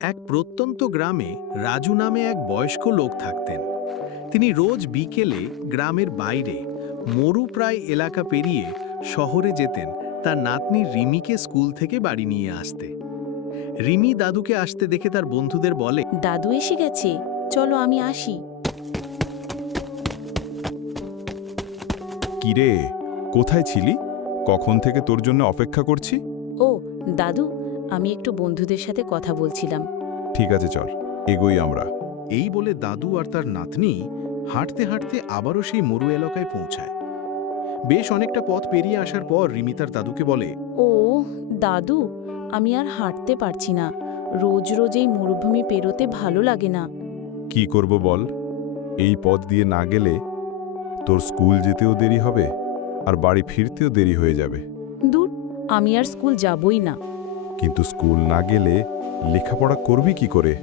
এক প্রত্যন্ত গ্রামে রাজু নামে এক বয়স্ক লোক থাকতেন। তিনি রোজ বিকেলে গ্রামের বাইরে মরুপ্রায় এলাকা পেরিয়ে শহরে যেতেন তার নাতনি রিমিকে স্কুল থেকে বাড়ি নিয়ে আসতে। রিমি দাদুকে আসতে দেখে তার বন্ধুদের বলে, দাদু এসে গেছে, চলো আমি আসি। কিরে, কোথায় ছিলি? কখন থেকে তোর জন্য অপেক্ষা করছি। ও দাদু, আমি একটু বন্ধুদের সাথে কথা বলছিলাম। ঠিক আছে, চল এগোই আমরা। এই বলে দাদু আর তার নাতনি হাঁটতে হাঁটতে আবারও সেই মরু এলাকায় পৌঁছায়। বেশ অনেকটা পথ পেরিয়ে আসার পর রিমি তার দাদুকে বলে, ও দাদু, আমি আর হাঁটতে পারছি না। রোজ রোজ এই মরুভূমি পেরোতে ভালো লাগে না। কি করব বল, এই পথ দিয়ে না গেলে তোর স্কুল যেতেও দেরি হবে আর বাড়ি ফিরতেও দেরি হয়ে যাবে। দূর, আমি আর স্কুল যাবই না। কিন্তু স্কুল না গেলে লেখাপড়া করবি কি করে?